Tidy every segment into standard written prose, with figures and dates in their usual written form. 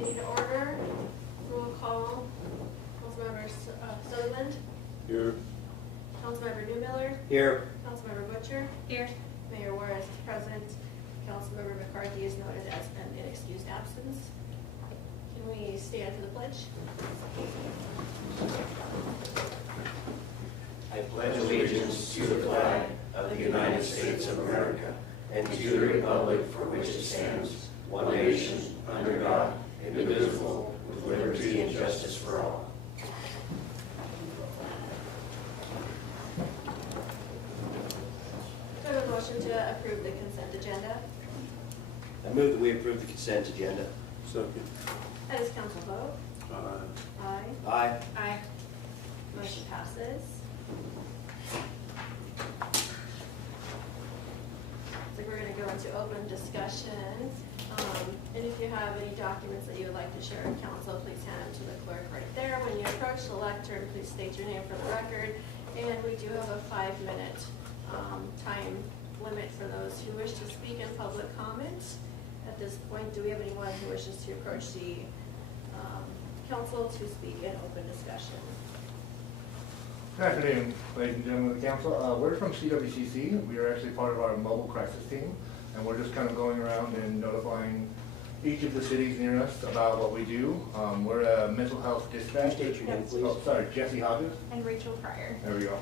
meeting to order. Roll call. Councilmember Sutherland. Here. Councilmember Newmiller. Here. Councilmember Butcher. Here. Mayor Juarez is present. Councilmember McCarthy is noted as an inexcused absence. Can we stand for the pledge? I pledge allegiance to the flag of the United States of America and to the republic for which it stands, one nation, under God, indivisible, with liberty and justice for all. Do I have a motion to approve the consent agenda? I move that we approve the consent agenda. Second. That is council vote. Aye. Aye. Aye. Aye. Motion passes. So we're going to go into open discussion. And if you have any documents that you would like to share with council, please hand them to the clerk right there. When you approach the lectern, please state your name for the record. And we do have a 5-minute time limit for those who wish to speak in public comment. At this point, do we have anyone who wishes to approach the council to speak in open discussion? Good afternoon, ladies and gentlemen of the council. We're from CWCC. We are actually part of our mobile crisis team, and we're just kind of going around and notifying each of the cities near us about what we do. We're a mental health dispatch. State your name, please. Oh, sorry, Jesse Hodges. And Rachel Pryor. There we go.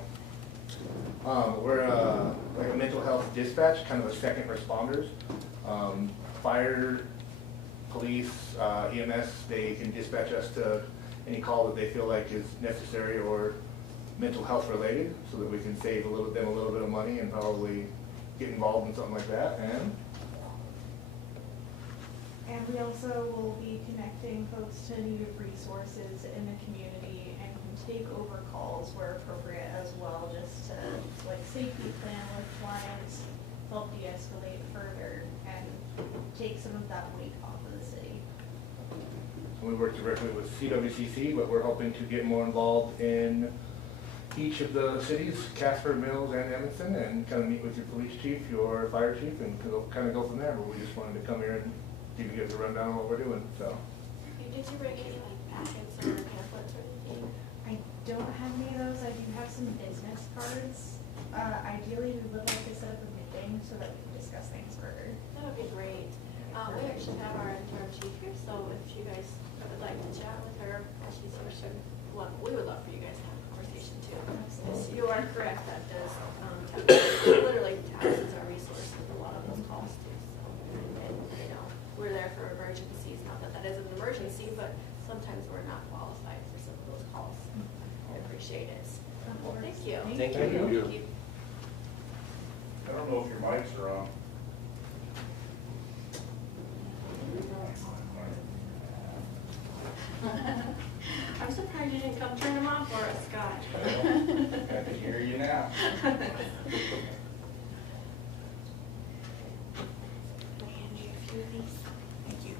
We're like a mental health dispatch, kind of a second responders. Fire, police, EMS, they can dispatch us to any call that they feel like is necessary or mental health related, so that we can save them a little bit of money and probably get involved in something like that. And we also will be connecting folks to needed resources in the community and can take over calls where appropriate as well, just to like safety plan with clients, help de-escalate further and take some of that weight off of the city. We work directly with CWCC, but we're hoping to get more involved in each of the cities, Casper, Mills, and Evanston, and kind of meet with your police chief, your fire chief, and kind of go from there. But we just wanted to come here and give you guys a rundown on what we're doing. So. Did you bring any like packets or pamphlets or anything? I don't have any of those. I do have some business cards. Ideally, we would like to set up a meeting so that we can discuss things further. That would be great. We actually have our interim chief here, so if you guys would like to chat with her, she's here, so we would love for you guys to have a conversation too. Yes, you are correct, that does, literally taxes our resources, a lot of those calls too, so. And, you know, we're there for emergencies, not that that is an emergency, but sometimes we're not qualified for some of those calls. I appreciate it. Well, thank you. Thank you. Thank you. Thank you. I don't know if your mics are on. I'm surprised you didn't come turn them on for us, Scott. I can hear you now. Hand you a few of these. Thank you.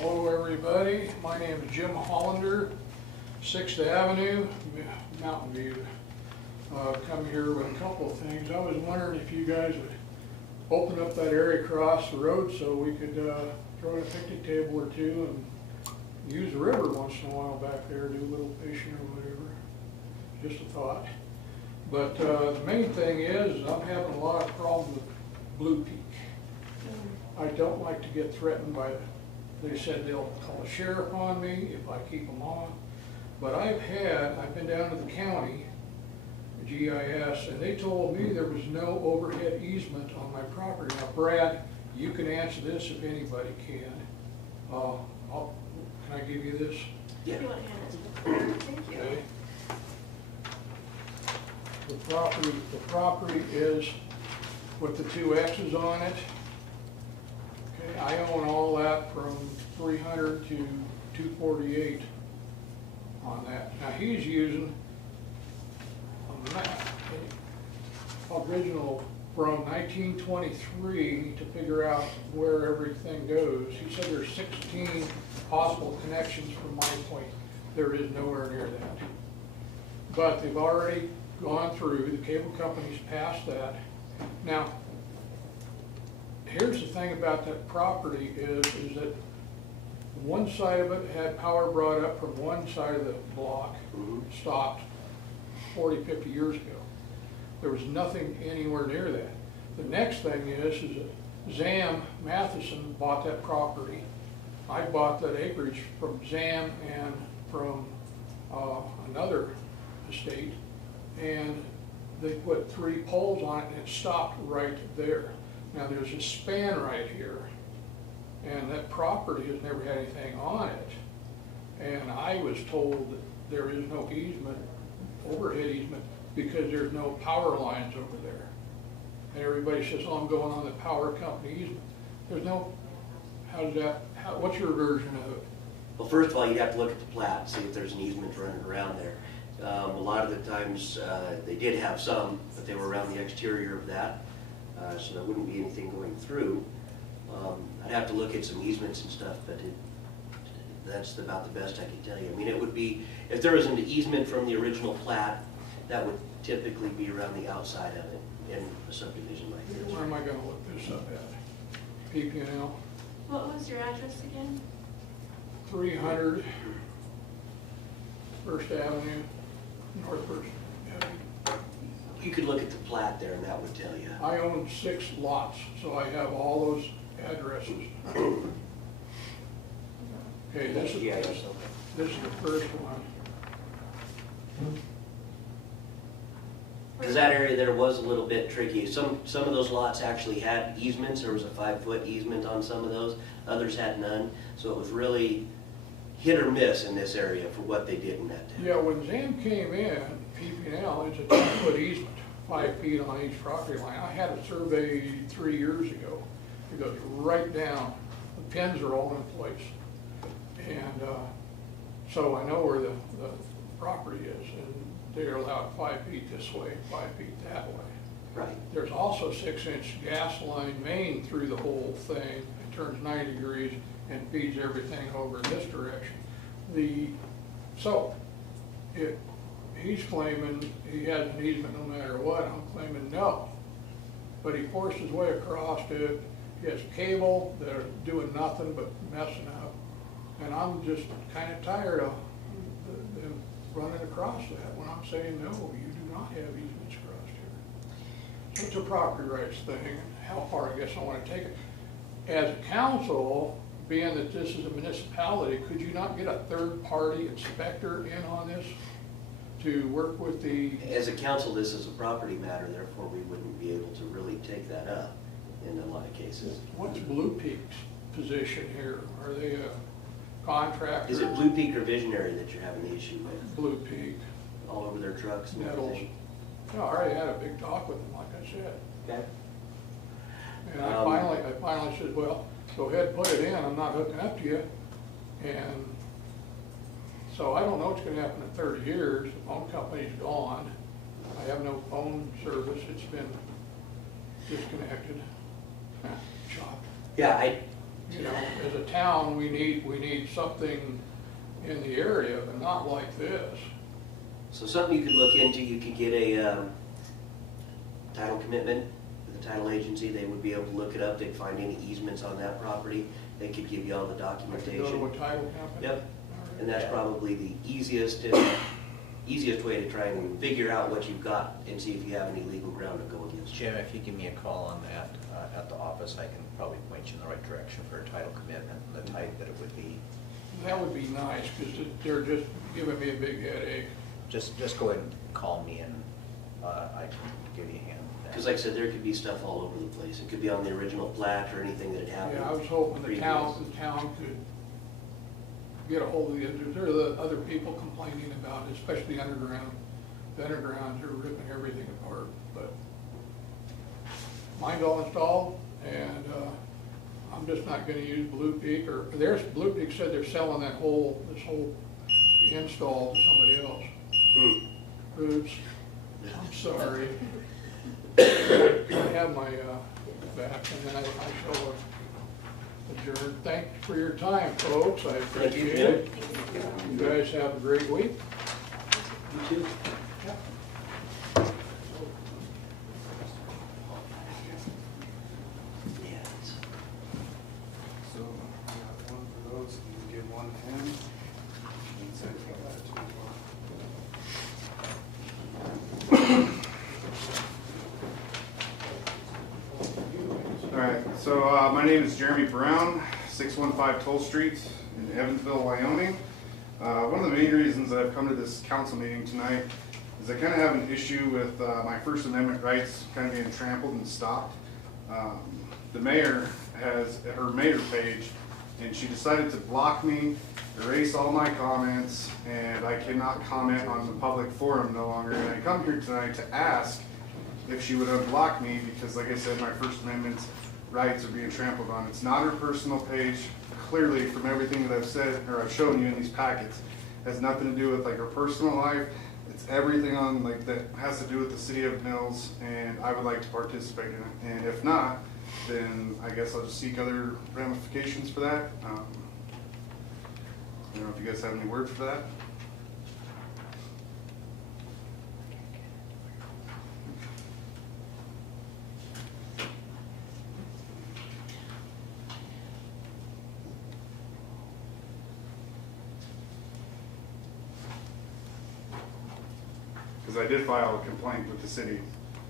Hello everybody, my name is Jim Hollander, 6th Avenue, Mountain View. Come here with a couple of things. I was wondering if you guys would open up that area across the road so we could throw in a picnic table or two and use the river once in a while back there, do a little fishing or whatever. Just a thought. But the main thing is I'm having a lot of problems with Blue Peak. I don't like to get threatened by they said they'll call the sheriff on me if I keep them on. But I've been down to the county, GIS, and they told me there was no overhead easement on my property. Now, Brad, you can answer this if anybody can. Can I give you this? If you want to hand it to the clerk, thank you. Okay. The property is with the 2 X's on it. Okay, I own all that from 300 to 248 on that. Now he's using a map, original from 1923 to figure out where everything goes. He said there's 16 possible connections from my point. There is nowhere near that. But they've already gone through, the cable company's passed that. Now, here's the thing about that property is that one side of it had power brought up from one side of the block, stopped 40, 50 years ago. There was nothing anywhere near that. The next thing is that Zam Matheson bought that property. I bought that acreage from Zam and from another estate, and they put 3 poles on it and it stopped right there. Now there's a span right here, and that property has never had anything on it. And I was told that there is no easement, overhead easement, because there's no power lines over there. And everybody says, oh, I'm going on the power company easement. There's no, what's your version of it? Well, first of all, you'd have to look at the plat and see if there's an easement running around there. A lot of the times, they did have some, but they were around the exterior of that, so there wouldn't be anything going through. I'd have to look at some easements and stuff, but that's about the best I can tell you. I mean, it would be, if there was an easement from the original plat, that would typically be around the outside of it in a subdivision like this. Where am I gonna look this up at? PPL, What was your address again? 300 First Avenue, North First Avenue. You could look at the plat there and that would tell you. I own 6 lots, so I have all those addresses. Okay, this is the first one. Because that area there was a little bit tricky. Some of those lots actually had easements. There was a 5-foot easement on some of those. Others had none. So it was really hit or miss in this area for what they did in that town. Yeah, when ZAM came in, PPL, it's a 10-foot easement, 5 feet on each property line. I had it surveyed 3 years ago. It goes right down. The pins are all in place. And so I know where the property is, and they're allowed 5 feet this way, 5 feet that way. Right. There's also 6-inch gas line main through the whole thing. It turns 90 degrees and feeds everything over in this direction. He's claiming he has an easement no matter what. I'm claiming no. But he forced his way across it. He has cable that are doing nothing but messing up. And I'm just kind of tired of them running across that when I'm saying, no, you do not have easements across here. So it's a property rights thing, and how far I guess I want to take it. As a council, being that this is a municipality, could you not get a third-party inspector in on this to work with the? As a council, this is a property matter, therefore we wouldn't be able to really take that up in a lot of cases. What's Blue Peak's position here? Are they a contractor? Is it Blue Peak or Visionary that you're having the issue with? Blue Peak, All over their trucks and Nettles. everything? No, I already had a big talk with them, like I said. Okay. And I finally said, well, go ahead and put it in, I'm not hooking up to you. And so I don't know what's gonna happen in 30 years, the phone company's gone. I have no phone service, it's been disconnected. Shocked. Yeah, You know, as a town, we need something in the area, but not like this. so something you could look into, you could get a title commitment with the title agency. They would be able to look it up. They'd find any easements on that property. They could give you all the I can go to documentation. a title company. Yep. All right. And that's probably the easiest way to try and figure out what you've got and see if you have any legal ground to go against. Jim, if you give me a call on that at the office, I can probably point you in the right direction for a title commitment and the type that it would be. That would be nice, because they're just giving me a big headache. Just go ahead and call me and I can give you a hand with that. Because like I said, there could be stuff all over the place. It could be on the original plat or anything that had happened. Yeah, I was hoping the previous. town could get a hold of the, there are the other people complaining about it, especially underground. The undergrounds are ripping everything apart, but mine's all installed, and I'm just not gonna use Blue Peak, or Blue Peak said they're selling this whole install to somebody else. Oops, I'm sorry. I have my back, and then I shall adjourn. Thank you for your time, folks. I Thank you, appreciate Jim. it. You guys have a great week. You too. So, we got one for those, and you give one to him. And send that to All right, so my name is Jeremy Brown, 615 Toll Street in Evansville, Wyoming. One of the main reasons that I've come to this council meeting tonight is I kind of have an issue with my First Amendment rights kind of being trampled and stopped. The mayor has her mayor page, and she decided to block me, erase all my comments, and I cannot comment on the public forum no longer. And I come here tonight to ask if she would unblock me because, like I said, my First Amendment rights are being trampled on. It's not her personal page. Clearly, from everything that I've said or I've shown you in these packets, has nothing to do with like her personal life. It's everything on like that has to do with the city of Mills, and I would like to participate in it. And if not, then I guess I'll just seek other ramifications for that. I don't know if you guys have any words for that. Because I did file a complaint with the city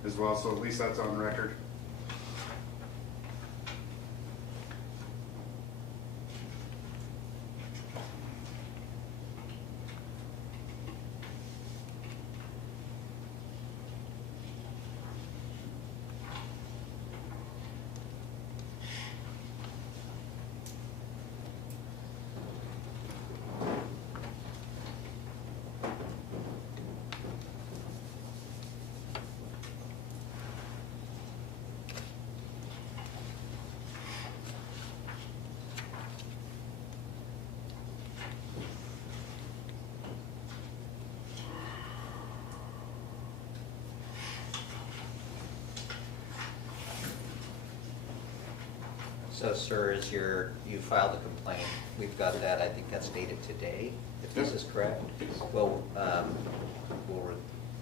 as well, so at least that's on record. So, sir, you filed a complaint, we've got that, I think that's dated today, if this is correct? Well,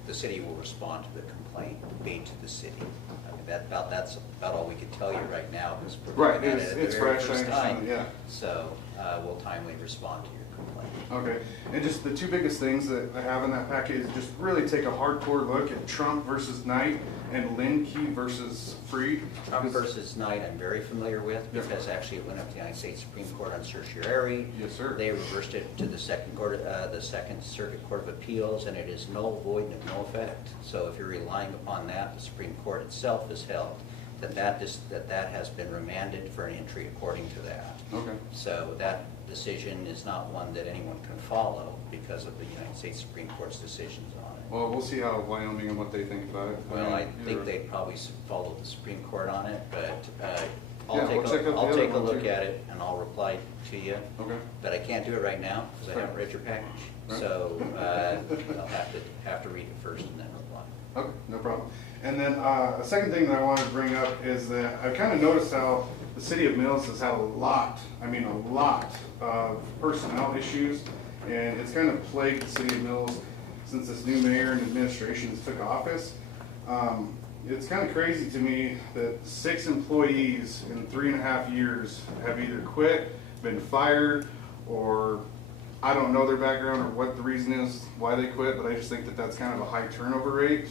the city will respond to the complaint made to the city. I mean, that's about all we can tell you right now, because we're Right, looking at it at it's the very fresh, I first time. understand, yeah. So, we'll timely respond to your complaint. Okay, and just the two biggest things that I have in that packet is just really take a hardcore look at Trump versus Knight and Linkey versus Freed. Trump versus Knight, I'm very familiar with, Yep. because actually it went up to the United States Supreme Court on certiorari. Yes, sir. They reversed it to the Second Circuit Court of Appeals, and it is null, void, and of no effect. So if you're relying upon that, the Supreme Court itself has held that has been remanded for an entry according to that. Okay. So that decision is not one that anyone can follow because of the United States Supreme Court's decisions on it. Well, we'll see how Wyoming and what they think about it. Well, I mean, think either- they'd probably follow the Supreme Court on it, but Yeah, I'll we'll check out the I'll other take a one, look too. at it and I'll reply to you. Okay. But I can't do it right now because I haven't read your package. Right. So I'll have to read it first and then reply. Okay, no problem. And then a second thing that I wanted to bring up is that I kind of noticed how the city of Mills has had a lot of personnel issues, and it's kind of plagued the city of Mills since this new mayor and administration has took office. It's kind of crazy to me that 6 employees in 3.5 years have either quit, been fired, or I don't know their background or what the reason is why they quit, but I just think that that's kind of a high turnover rate.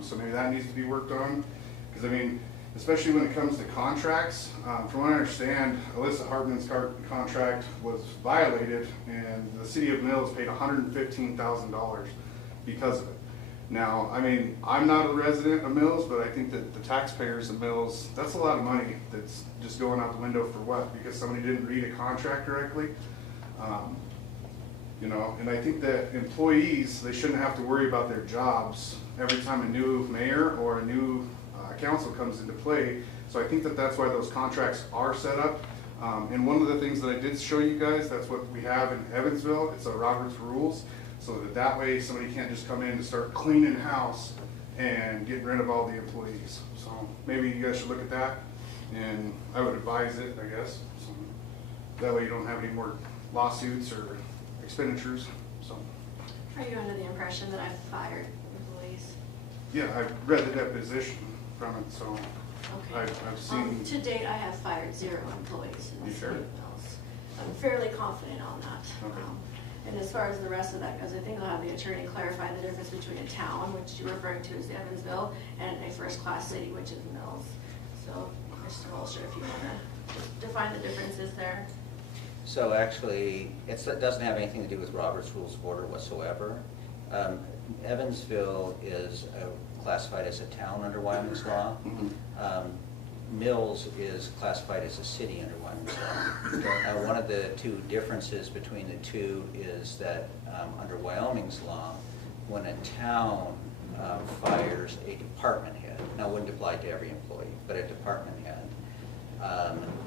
So maybe that needs to be worked on. Because I mean, especially when it comes to contracts, from what I understand, Alyssa Hartman's contract was violated, and the city of Mills paid $115,000 because of it. Now, I mean, I'm not a resident of Mills, but I think that the taxpayers of Mills, that's a lot of money that's just going out the window for what? Because somebody didn't read a contract correctly. You know, and I think that employees, they shouldn't have to worry about their jobs every time a new mayor or a new council comes into play. So I think that that's why those contracts are set up. And one of the things that I did show you guys, that's what we have in Evansville. It's a Robert's Rules. So that way somebody can't just come in and start cleaning house and getting rid of all the employees. So maybe you guys should look at that, and I would advise it, I guess. So that way you don't have any more lawsuits or expenditures. So Are you under the impression that I've fired employees? yeah, I read the deposition from it, so Okay. I've seen. To date, I have fired 0 employees in You the sure? city of Mills. I'm fairly confident on that. Okay. And as far as the rest of that goes, I think I'll have the attorney clarify the difference between a town, which you're referring to as Evansville, and a first-class city, which is Mills. So, Mr. Holster, if you want to define the differences there. So actually, it doesn't have anything to do with Robert's Rules of Order whatsoever. Evansville is classified as a town under Wyoming's law. Mills is classified as a city under Wyoming's law. One of the two differences between the two is that under Wyoming's law, when a town fires a department head, now it wouldn't apply to every employee, but a department head,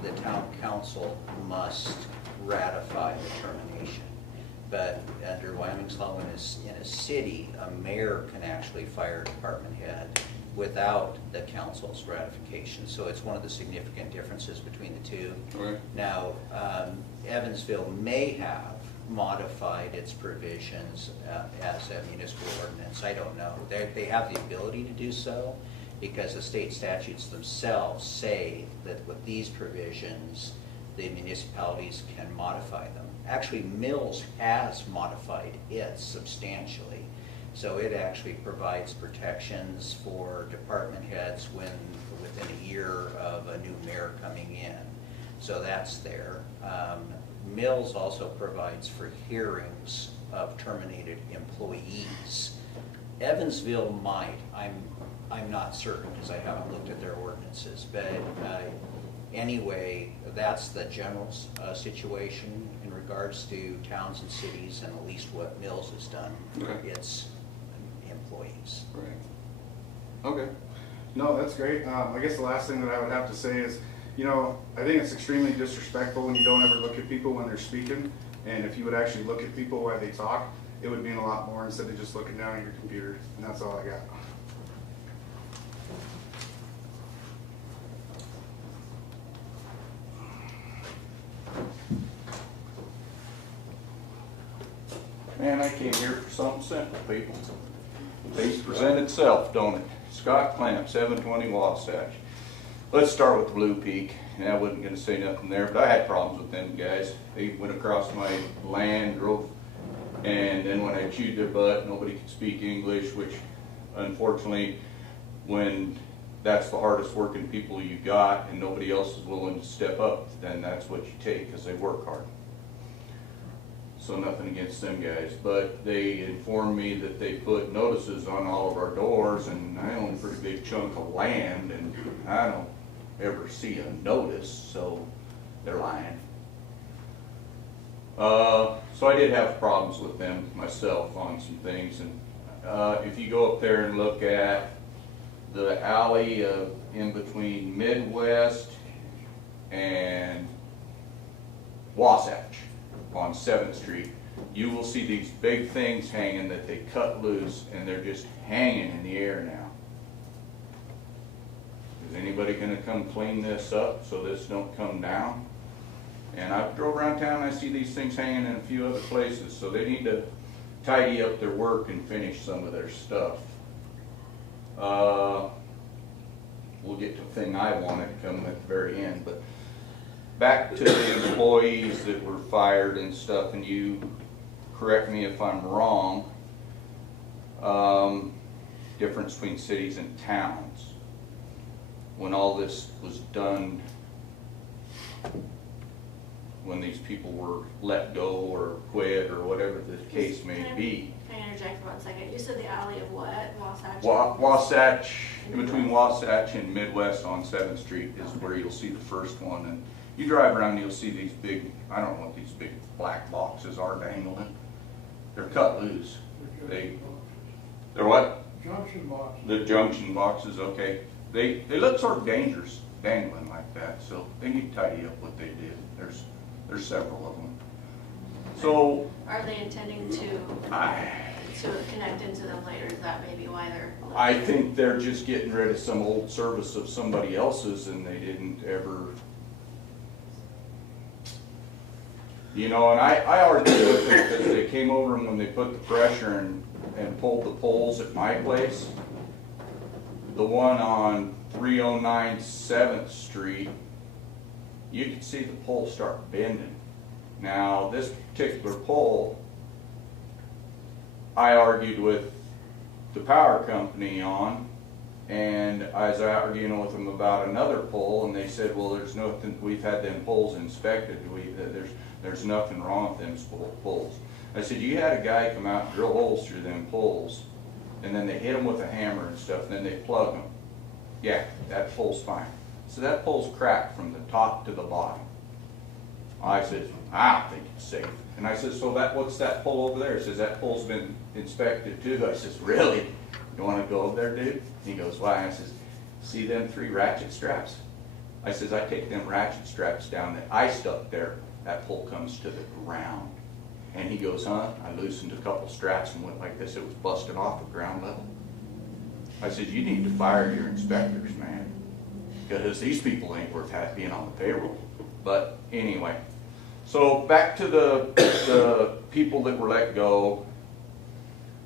the town council must ratify the termination. But under Wyoming's law, when it's in a city, a mayor can actually fire a department head without the council's ratification. So it's one of the significant differences between the two. Okay. Now, Evansville may have modified its provisions as a municipal ordinance. I don't know. They have the ability to do so because the state statutes themselves say that with these provisions, the municipalities can modify them. Actually, Mills has modified it substantially. So it actually provides protections for department heads when within a year of a new mayor coming in. So that's there. Mills also provides for hearings of terminated employees. Evansville might. I'm not certain because I haven't looked at their ordinances, but anyway, that's the general situation in regards to towns and cities, and at least what Mills has done. Okay. It's employees. Right. Okay. No, that's great. I guess the last thing that I would have to say is, you know, I think it's extremely disrespectful when you don't ever look at people when they're speaking. And if you would actually look at people while they talk, it would mean a lot more instead of just looking down at your computer. And that's all I got. Man, I came here for something simple, people. Things present itself, don't it? Scott Clamp, 720 Wasatch. Let's start with the Blue Peak. And I wasn't going to say nothing there, but I had problems with them guys. They went across my land, drove, and then when I chewed their butt, nobody could speak English, which unfortunately, when that's the hardest working people you got and nobody else is willing to step up, then that's what you take because they work hard. So nothing against them guys, but they informed me that they put notices on all of our doors, and I own a pretty big chunk of land, and I don't ever see a notice, so they're lying. So I did have problems with them myself on some things, and if you go up there and look at the alley in between Midwest and Wasatch on 7th Street, you will see these big things hanging that they cut loose, and they're just hanging in the air now. Is anybody going to come clean this up so this don't come down? And I drove around town and I see these things hanging in a few other places, so they need to tidy up their work and finish some of their stuff. We'll get to the thing I wanted to come at the very end, but back to the employees that were fired and stuff, and you correct me if I'm wrong, difference between cities and towns. When all this was done, when these people were let go or quit or whatever the case may be. Can I interject for 1 second? You said the alley of what? Wasatch? Wasatch, in between Wasatch and Midwest on 7th Street is where you'll see the first one. And you drive around, you'll see these big, I don't know what these big black boxes are dangling. They're cut loose. They're what? Junction box. The junction boxes, okay. They look sort of dangerous dangling like that, so they need to tidy up what they did. There's several of them. So Are they intending to to connect into them later, is that maybe why they're? I think they're just getting rid of some old service of somebody else's and they didn't ever, you know, and I argued with them because they came over and when they put the pressure and pulled the poles at my place, the one on 309 7th Street, you could see the pole start bending. Now, this particular pole, I argued with the power company on, and I was arguing with them about another pole, and they said, well, there's nothing, we've had them poles inspected, there's nothing wrong with them poles. I said, you had a guy come out and drill holes through them poles, and then they hit them with a hammer and stuff, and then they plug them. Yeah, that pole's fine. So that pole's cracked from the top to the bottom. I said, I don't think it's safe. And I said, so what's that pole over there? He says, that pole's been inspected too. I says, really? You want to go over there, dude? He goes, why? I says, see them 3 ratchet straps? I says, I take them ratchet straps down that I stuck there. That pole comes to the ground. And he goes, huh? I loosened a couple straps and went like this. It was busted off at ground level. I said, you need to fire your inspectors, man. Because these people ain't worth being on the payroll. But anyway, so back to the people that were let go.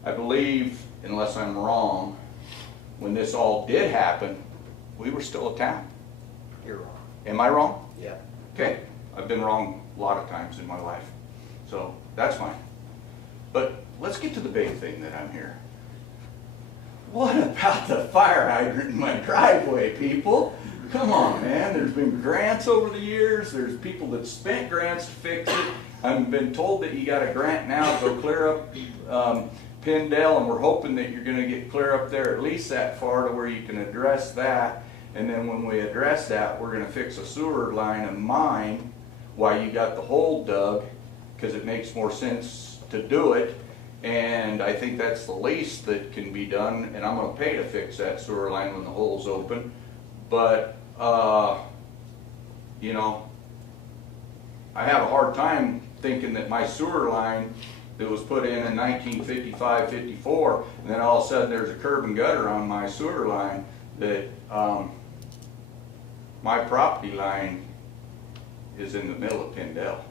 I believe, unless I'm wrong, when this all did happen, we were still a town. You're wrong. Am I wrong? Yeah. Okay, I've been wrong a lot of times in my life, so that's fine. But let's get to the big thing that I'm here. What about the fire hydrant in my driveway, people? Come on, man. There's been grants over the years. There's people that spent grants to fix it. I've been told that you got a grant now to go clear up Pindell, and we're hoping that you're going to get clear up there at least that far to where you can address that. And then when we address that, we're going to fix a sewer line of mine while you got the hole dug, because it makes more sense to do it. And I think that's the least that can be done, and I'm going to pay to fix that sewer line when the hole's open. But, you know, I have a hard time thinking that my sewer line that was put in 1955, 54, and then all of a sudden there's a curb and gutter on my sewer line, that my property line is in the middle of Pindell.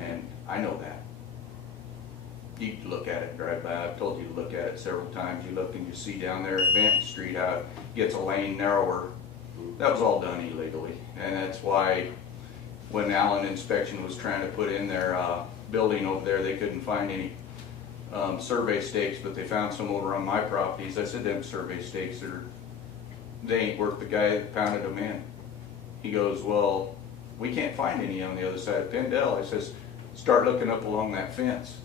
And I know that. You can look at it, drive by. I've told you to look at it several times. You look and you see down there at Benton Street how it gets a lane narrower. That was all done illegally. And that's why when Allen Inspection was trying to put in their building over there, they couldn't find any survey stakes, but they found some over on my properties. I said, them survey stakes, they ain't worth the guy that pounded them in. He goes, well, we can't find any on the other side of Pindell. I says, start looking up along that fence.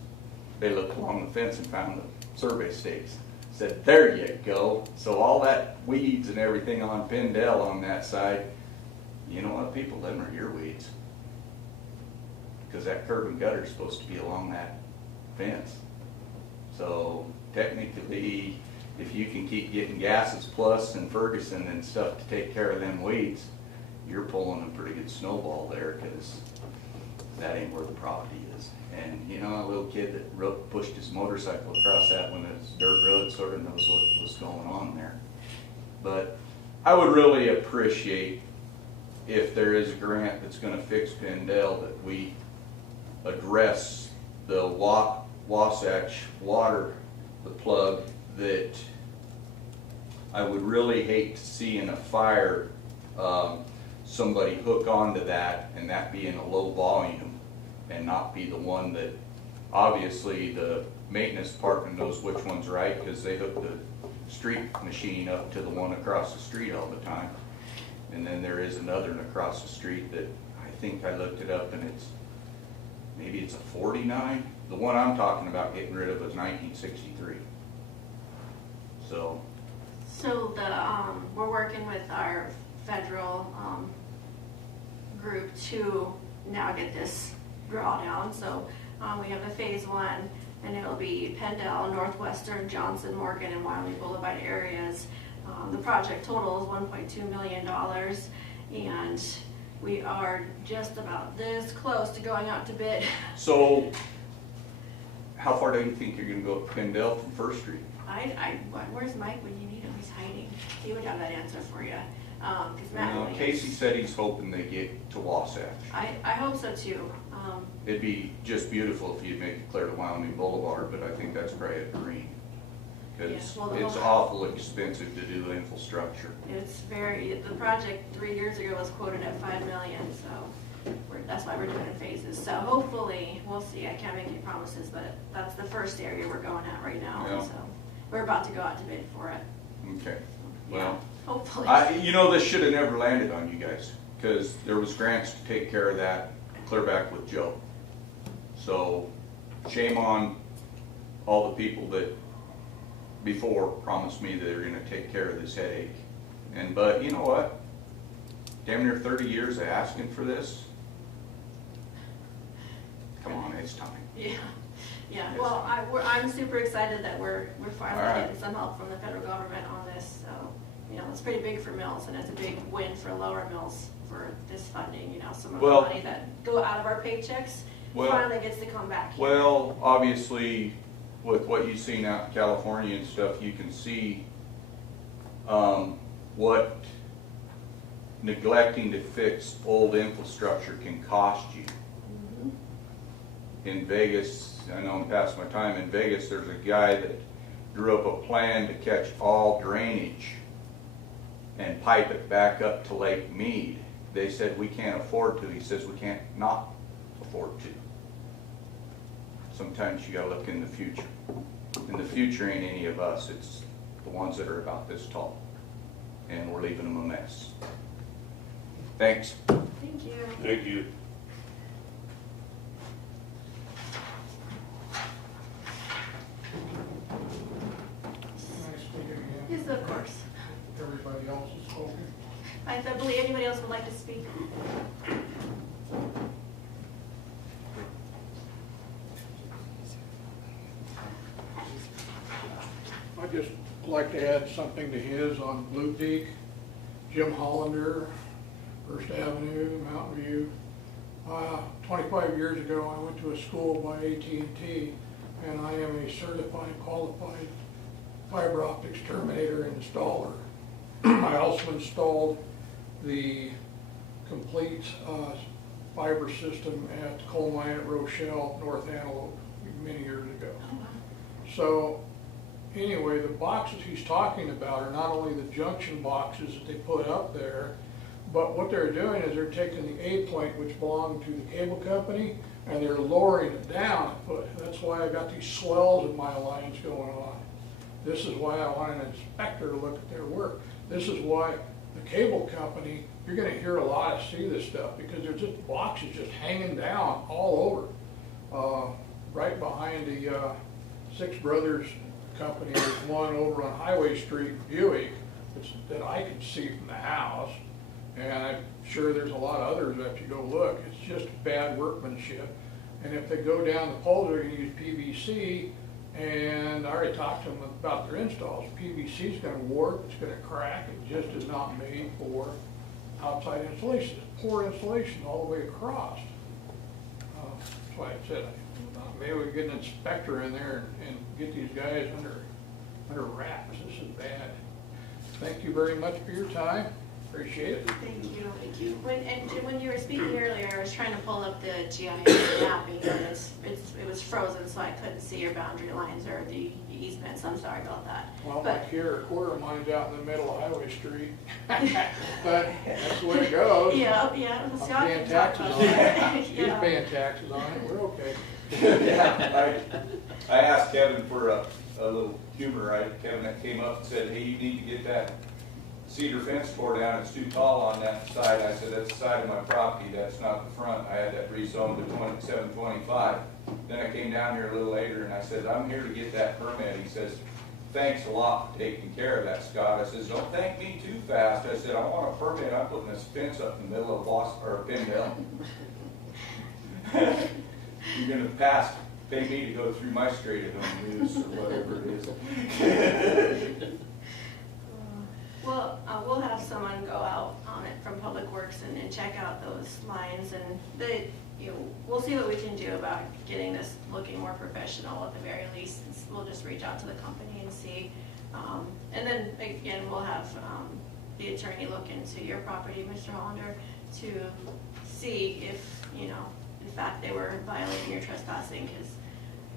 They looked along the fence and found the survey stakes. Said, there you go. So all that weeds and everything on Pindell on that side, you know what, people, them are your weeds. Because that curb and gutter is supposed to be along that fence. So technically, if you can keep getting Gases Plus and Ferguson and stuff to take care of them weeds, you're pulling a pretty good snowball there, because that ain't where the property is. And you know, a little kid that pushed his motorcycle across that when it's dirt road sort of knows what was going on there. But I would really appreciate if there is a grant that's going to fix Pindell, that we address the Wasatch water, the plug, that I would really hate to see in a fire somebody hook onto that and that be in a low volume and not be the one that, obviously the maintenance department knows which one's right, because they hook the street machine up to the one across the street all the time. And then there is another one across the street that I think I looked it up, and maybe it's a 49. The one I'm talking about getting rid of is 1963. So we're working with our federal group to now get this drawdown. So we have the phase 1, and it'll be Pindell, Northwestern, Johnson, Morgan, and Wyoming Boulevard areas. The project total is $1.2 million, and we are just about this close to going out to bid. So how far do you think you're gonna go up Pendle from First Street? Where's Mike when you need him? He's hiding. He would have that answer for you. Cause Matt Well, really Casey is. said he's hoping they get to Wasatch. I hope so too. It'd be just beautiful if you'd make it clear to Wyoming Boulevard, but I think that's probably a dream. Cause Yeah, well, it's the- awful expensive to do infrastructure. The project 3 years ago was quoted at 5 million, so that's why we're doing it in phases. So hopefully, we'll see. I can't make any promises, but that's the first area we're going at right now. Yeah. So we're about to go out to bid for it. Okay, Yeah, well, hopefully. this should have never landed on you guys, cause there was grants to take care of that clear back with Joe. So shame on all the people that before promised me that they're gonna take care of this headache. But you know what? Damn near 30 years of asking for this. Come on, it's time. Yeah, yeah. Well, I'm super excited that we're finally All right. getting some help from the federal government on this. So, it's pretty big for mills, and it's a big win for lower mills for this funding. Some of the Well- money that go out of our paychecks Well- finally gets to come back here. Well, obviously, with what you've seen out in California and stuff, you can see what neglecting to fix old infrastructure can cost you. In Vegas, I know I'm past my time, in Vegas, there's a guy that drew up a plan to catch all drainage and pipe it back up to Lake Mead. They said, we can't afford to. He says, we can't not afford to. Sometimes you gotta look in the future. And the future ain't any of us, it's the ones that are about this tall. And we're leaving them a mess. Thanks. Thank you. Thank you. Can I speak again? Yes, of course. Everybody else has spoken. I believe anybody else would like to speak? I'd just like to add something to his on Blue Peak. Jim Hollander, First Avenue, Mountain View. 25 years ago, I went to a school by AT&T, and I am a certified, qualified fiber optics terminator and installer. I also installed the complete fiber system at coal mine at Rochelle, North Antelope, many years ago. So anyway, the boxes he's talking about are not only the junction boxes that they put up there, but what they're doing is they're taking the A point, which belonged to the cable company, and they're lowering it down a foot. That's why I got these swells in my lines going on. This is why I want an inspector to look at their work. This is why the cable company, you're gonna hear a lot, see this stuff, because there's just boxes just hanging down all over. Right behind the Six Brothers company, there's one over on Highway Street, Buick, that I can see from the house. And I'm sure there's a lot of others if you go look. It's just bad workmanship. And if they go down the poles, they're gonna use PVC, and I already talked to them about their installs. PVC is gonna warp, it's gonna crack, it just is not made for outside insulation. It's poor insulation all the way across. That's why I said, maybe we get an inspector in there and get these guys under wraps. This is bad. Thank you very much for your time. Appreciate it. Thank you. Thank you. When you were speaking earlier, I was trying to pull up the GIS mapping, and it was frozen, so I couldn't see your boundary lines or the easements. I'm sorry about that. Well, But- back here, a quarter mine's out in the middle of Highway Street. But that's the way it goes. Yeah. I'm Scott paying can talk taxes about on that. it. He's Yeah. paying taxes on it. We're okay. Yeah, I asked Kevin for a little humor, right? Kevin that came up and said, hey, you need to get that cedar fence tore down, it's too tall on that side. I said, that's the side of my property, that's not the front. I had that rezoned to 725. Then I came down here a little later and I said, I'm here to get that permit. He says, thanks a lot for taking care of that, Scott. I says, don't thank me too fast. I said, I want a permit, I'm putting this fence up in the middle of Pendle. You're gonna pay me to go through my straight at home news or whatever it is. Well, we'll have someone go out on it from Public Works and check out those lines, and we'll see what we can do about getting this looking more professional at the very least. We'll just reach out to the company and see. And then again, we'll have the attorney look into your property, Mr. Hollander, to see if, in fact, they were violating your trespassing, because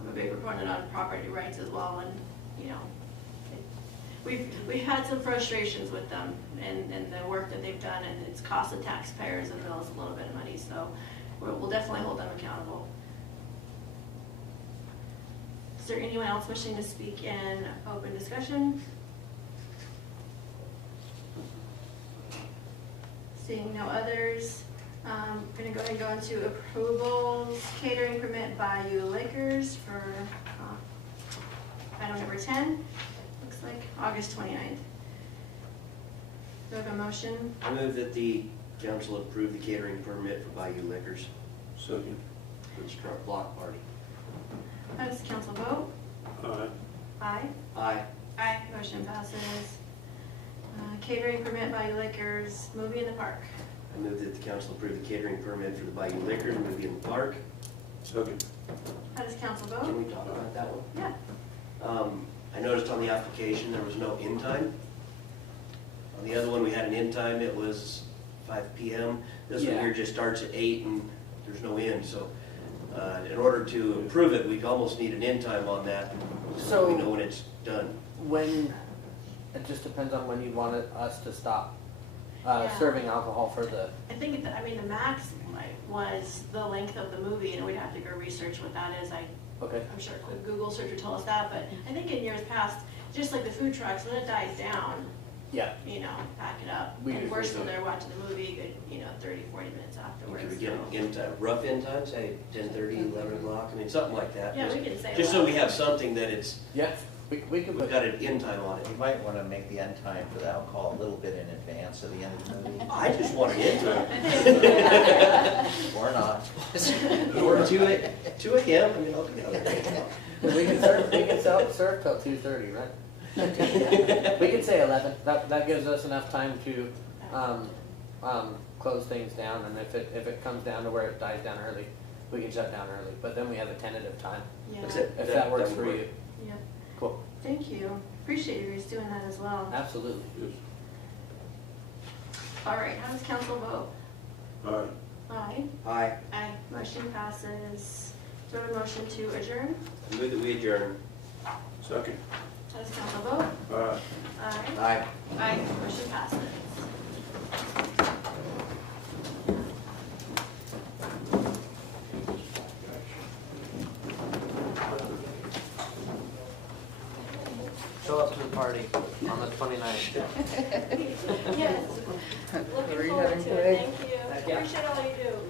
I'm a big proponent on property rights as well, and, we've had some frustrations with them and the work that they've done, and it's cost the taxpayers and bills a little bit of money, so we'll definitely hold them accountable. Is there anyone else wishing to speak in open discussion? Seeing no others, I'm going to go ahead and go into approvals. Catering permit by You Lakers for item number 10. Looks like August 29th. Do I have a motion? I move that the council approve the catering permit for Bayou Liquors. Second. For the Struck Block Party. How does the council vote? Aye. Aye. Aye. Aye. Motion passes. Catering permit by You Lakers, movie in the park. I move that the council approve the catering permit for the Bayou Liquors movie in the park. Second. How does council Can vote? we talk about that one? Yeah. I noticed on the application there was no end time. On the other one, we had an end time, it was 5 PM. This one Yeah. here just starts at 8 and there's no end, so in order to approve it, we almost need an end time on that, so we know when it's done. When, it just depends on when you wanted us to stop Yeah. serving alcohol for the, I think, the max was the length of the movie, and we'd have to go research what that is. okay. I'm sure a Google search would tell us that, but I think in years past, just like the food trucks, when it dies down, Yeah. pack it up. We And we're usually still do. there watching the movie, good, 30, 40 minutes afterwards. Could we get so. an end time, rough end time, say 10:30, 11 o'clock, I mean, something like that. Yeah, just- we can say Just so 11. we have something that it's, Yeah, we can we've put, got an end time on it. You might want to make the end time for the alcohol a little bit in advance of the end of the movie. I just want an end time. Or not. Or 2 AM, I mean, okay. we can serve till 2:30, right? We can say 11, that gives us enough time to, close things down, and if it comes down to where it dies down early, we can shut down early, but then we have a tentative time, Yeah, That's it. if that works would for work. you. yeah. Cool, Thank you. Appreciate you guys doing that as well. absolutely. All right, how does council vote? Aye. Aye. Aye. Aye. Motion passes. Do I have a motion to adjourn? I move that we adjourn. Second. How does council vote? Aye. Aye. Aye. Aye. Motion passes. Show up to the party on the 29th. Yes. Looking forward to it. Thank you. Appreciate all you do.